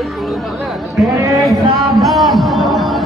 तेरे सावधान।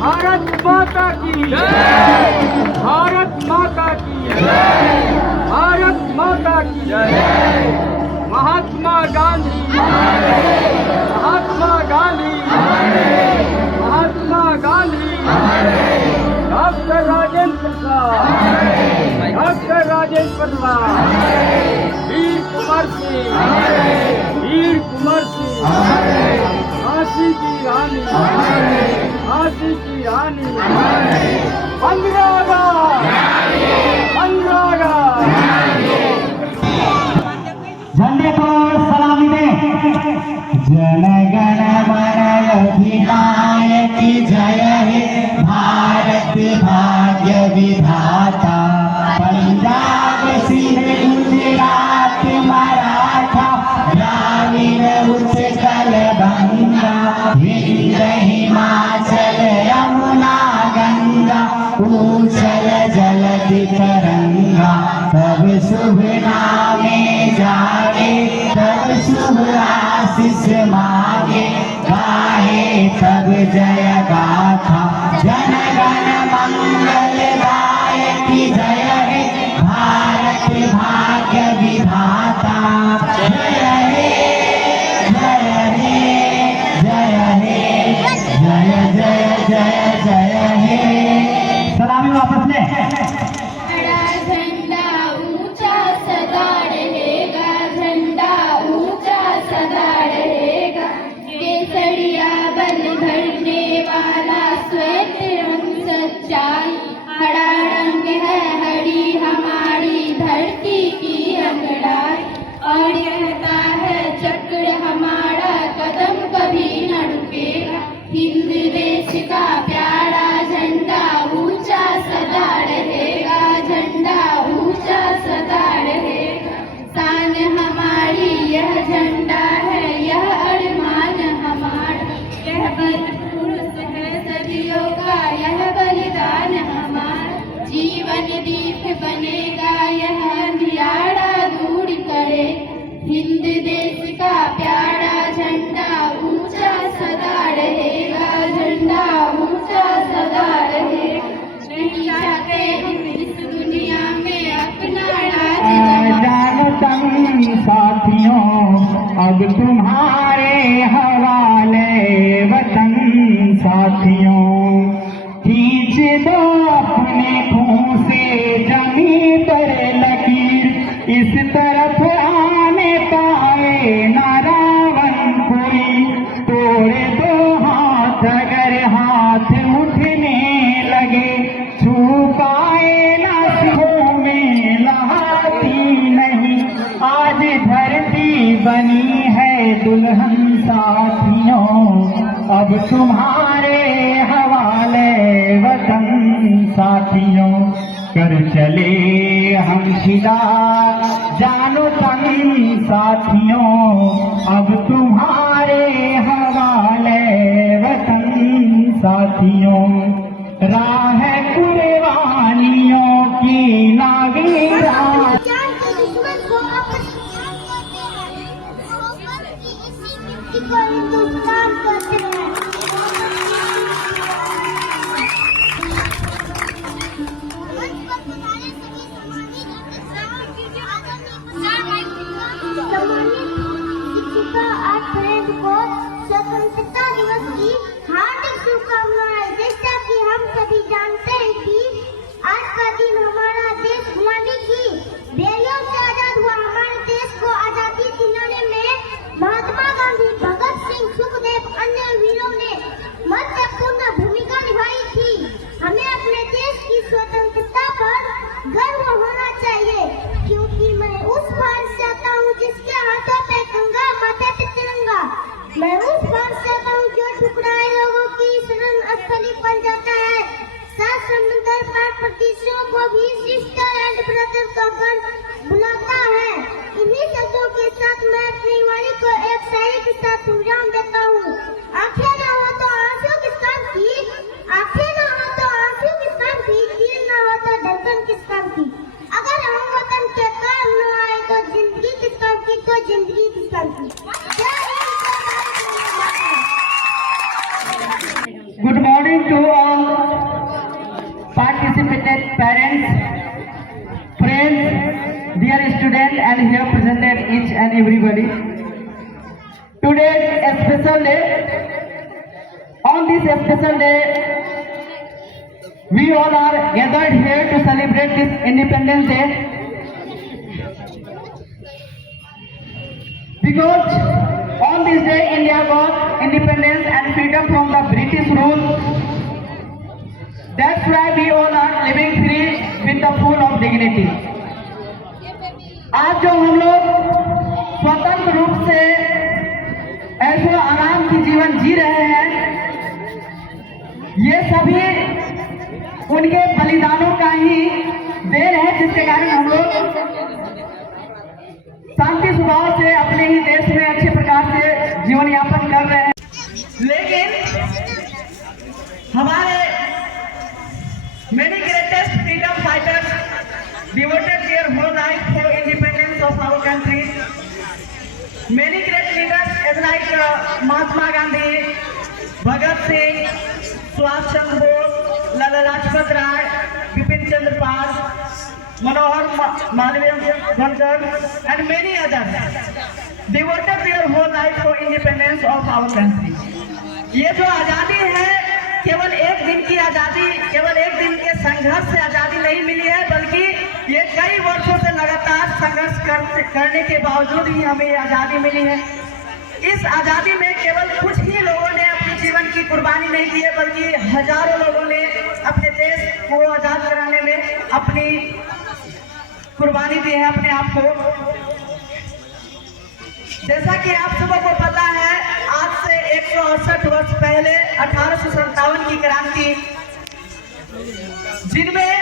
भारत माता की जय, भारत माता की जय, भारत माता की जय। महात्मा गांधी, महात्मा गांधी, महात्मा गांधी, डॉक्टर राजेंद्र प्रसाद, डॉक्टर राजेंद्र प्रसाद, वीर कुंवर सिंह, वीर कुंवर सिंह, झांसी की रानी, झांसी की रानी, 15 झंडे को सलामी दे। जन गण मन अधिनायक जय हे भारत भाग्य विधाता। पंजाब सिंध गुजरात मराठा द्राविड़ उत्कल बंगा विंध्य हिमाचल यमुना गंगा उछल जलधि तरंगा। तब शुभ नामे जागे तब शुभ आशीष मांगे गाहे तब जय गाथा। जन गण मंगल दायक जय हे भारत भाग्य विधाता। जय हे जय हे जय हे जय जय जय जय हे। सलामी वापस ले। हरा झंडा ऊंचा सदा रहेगा, झंडा ऊंचा सदा रहेगा। केसरिया बल धरने वाला श्वेत रंग सच्चाई। हरा रंग है हरी हमारी धरती की अंगड़ाई। और कहता है चक्र हमारा कदम कभी न रुकेगा। हिंद देश का प्यारा झंडा ऊंचा सदा रहेगा, झंडा ऊंचा सदा रहेगा। शान हमारी यह झंडा है, यह अरमान हमारा। यह बल पुरुष है सदियों का, यह बलिदान हमारा। जीवन दीप बनेगा यह अंधियारा दूर करे। हिंद देश का प्यारा झंडा ऊंचा सदा रहेगा, झंडा ऊंचा सदा रहेगा। नहीं चाहते हम इस दुनिया में अपना राज जानता हूं साथियों अब तुम्हारे हवाले वतन। साथियों खींच दो अपने खून से जमीन पर लकीर। इस तरफ आने पाए ना रावण कोई। तोड़े दो हाथ अगर हाथ उठने लगे। छू पाए ना सिखों में लहाती नहीं। आज धरती बनी है दुल्हन साथियों अब तुम्हारे हवाले वतन। साथियों कर चले हम फिदा जानो तन। साथियों अब तुम्हारे हवाले वतन। साथियों राह कुर्बानियों की नागीरा। हिंदुस्तान करते हैं। शिक्षिका आज फ्रेंड को स्वतंत्रता दिवस की हार्दिक शुभकामनाएं। जैसा कि हम सभी जानते हैं कि आज का दिन हमारा देश गुलामी की बेड़ियों से आजाद हुआ। हमारे देश को आजादी दिलाने में महात्मा गांधी, भगत सिंह, सुखदेव, अन्य जिंदगी की संस्कृति। Good morning to all participated parents, friends, dear students, and here presented each and everybody. Today is a special day. On this special day, we all are gathered here to celebrate this Independence Day. Because on this day, India got independence and freedom from the British rule. That's why we all are living free with the full of dignity. आज जो हम लोग स्वतंत्र रूप से ऐसे आराम की जीवन जी रहे हैं, ये सभी उनके बलिदानों का ही देन है, जिसके कारण हम लोग शांति स्वभाव से अपने ही देश में अच्छे प्रकार से जीवन यापन कर रहे हैं। लेकिन हमारे many greatest freedom fighters devoted their whole life for independence of our country. Many great leaders like Mahatma Gandhi, Bhagat Singh, Subhash Chandra Bose, Lala Lajpat Rai, Bipin Chandra Pal, Manohar Malviya Bhansar, and many others devoted their whole life for independence of our country. ये जो आज़ादी है, केवल एक दिन की आज़ादी, केवल एक दिन के संघर्ष से आज़ादी नहीं मिली है, बल्कि ये कई वर्षों से लगातार संघर्ष करने के बावजूद ही हमें ये आज़ादी मिली है। इस आज़ादी में केवल कुछ ही लोगों ने अपने जीवन की कुर्बानी नहीं दी है, बल्कि हजारों लोगों ने अपने देश को आज़ाद कराने में अपनी कुर्बानी दी है, अपने आप को। जैसा कि आप सबको पता है, आज से 168 वर्ष पहले 1857 की क्रांति, जिनमें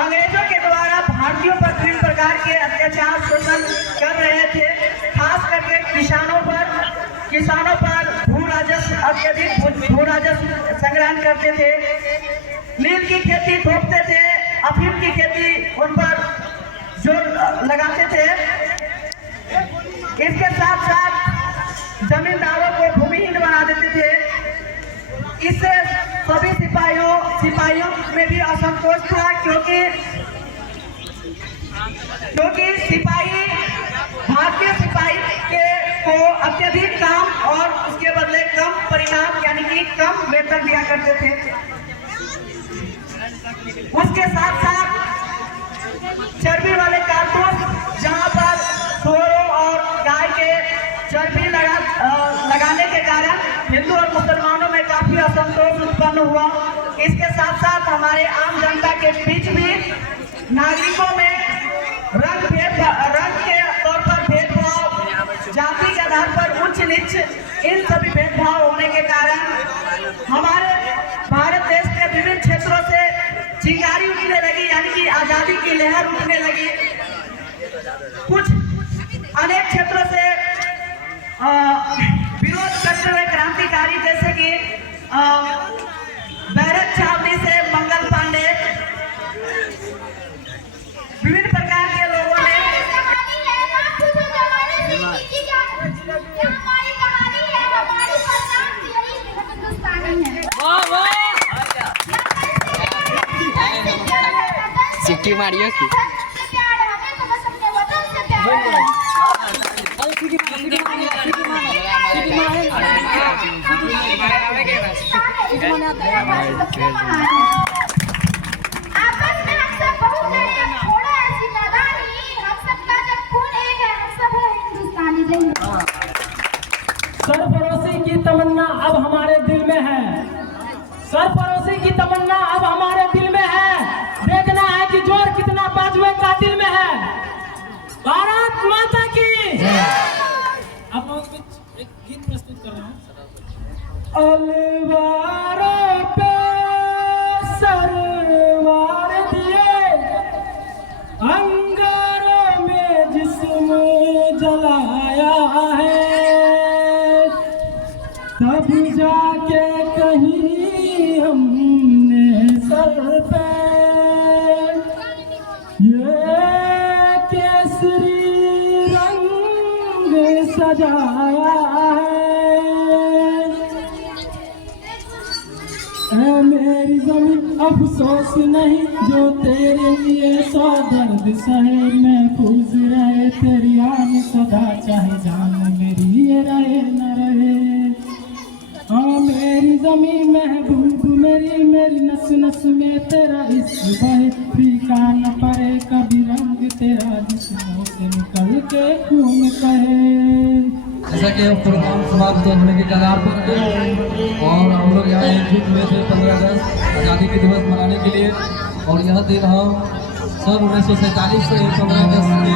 अंग्रेजों के द्वारा भारतीयों पर विभिन्न प्रकार के अत्याचार शोषण कर रहे थे, खास करके किसानों पर भू राजस्व अत्यधिक भू राजस्व संग्रहण करते थे, नील की खेती थोपते थे, अफीम की खेती उन पर जो लगाते थे। इसके साथ साथ जमींदारों को भूमिहीन बना देते थे। इससे सभी सिपाहियों में भी असंतोष था, क्योंकि सिपाही भारतीय सिपाही को अत्यधिक काम और उसके बदले कम परिणाम यानी कि कम वेतन दिया करते थे। उसके साथ साथ चर्बी वाले कारतूस, जहां पर सुअरों और गाय के चर्बी लगाने के कारण हिंदू और मुसलमानों में काफी असंतोष उत्पन्न हुआ। इसके साथ साथ हमारे आम जनता के बीच भी नागरिकों में रंग के तौर पर भेदभाव, जाति के आधार पर उच्च नीच, इन सभी भेदभाव होने के कारण हमारे भारत देश के विभिन्न क्षेत्रों से चिंगारी उठने लगी, यानी कि आजादी की लहर उठने लगी। कुछ अनेक क्षेत्रों से विरोध करते हुए क्रांतिकारी, जैसे कि बैरक छावनी से मंगल पांडे, विभिन्न प्रकार के लोगों ने सिक्की मारियो की आपस में हम सब बहुत लड़े, थोड़ा ऐसी नादानी, हम सबका जब खून एक है, हम सब है हिंदुस्तानी। सरफरोशी की तमन्ना अब हमारे दिल में है, सरफरोशी की तमन्ना अब हमारे दिल में है। देखना है कि जोर कितना बाजुए का दिल में है। भारत माता की। अब एक गीत प्रस्तुत कर रहा हूँ। अलवारों पे सरवार दिए, अंगारों में जिस्म जलाया है, तब जाके कहीं हमने सर पे ये केसरी रंग सजाया है मेरी जमीन अफसोस नहीं जो तेरे लिए सौ दर्द सहे महफूज रहे तेरी आन सदा चाहे जान मेरी ये रहे न रहे। हाँ मेरी जमीन महबूब मेरी मेरी नस नस में तेरा इश्क बहे फीका न पड़े कभी रंग तेरा जिस्मों से निकल के खून कहे। जैसा कि अब प्रोग्राम समाप्त होने के कगार पर है और हम लोग यहाँ एकजुट हुए थे 15 अगस्त आज़ादी के दिवस मनाने के लिए और यह दिन हम सन 1947 से 15 अगस्त के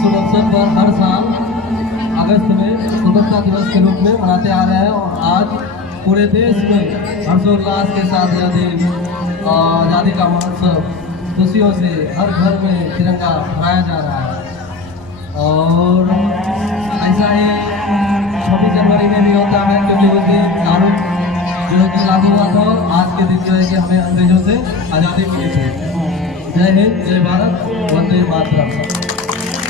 शुभ अवसर पर हर साल अगस्त में स्वतंत्रता दिवस के रूप में मनाते आ रहे हैं और आज पूरे देश में हर्षोल्लास के साथ यह दिन आज़ादी का महोत्सव खुशियों से हर घर में तिरंगा फहराया जा रहा है। और ऐसा ही 26 जनवरी में भी होता है क्योंकि उस दिन कानून जो है कि लागू हुआ था और आज के दिन जो है कि हमें अंग्रेजों से आज़ादी मिली थी। जय हिंद, जय भारत, वंदे मातरम।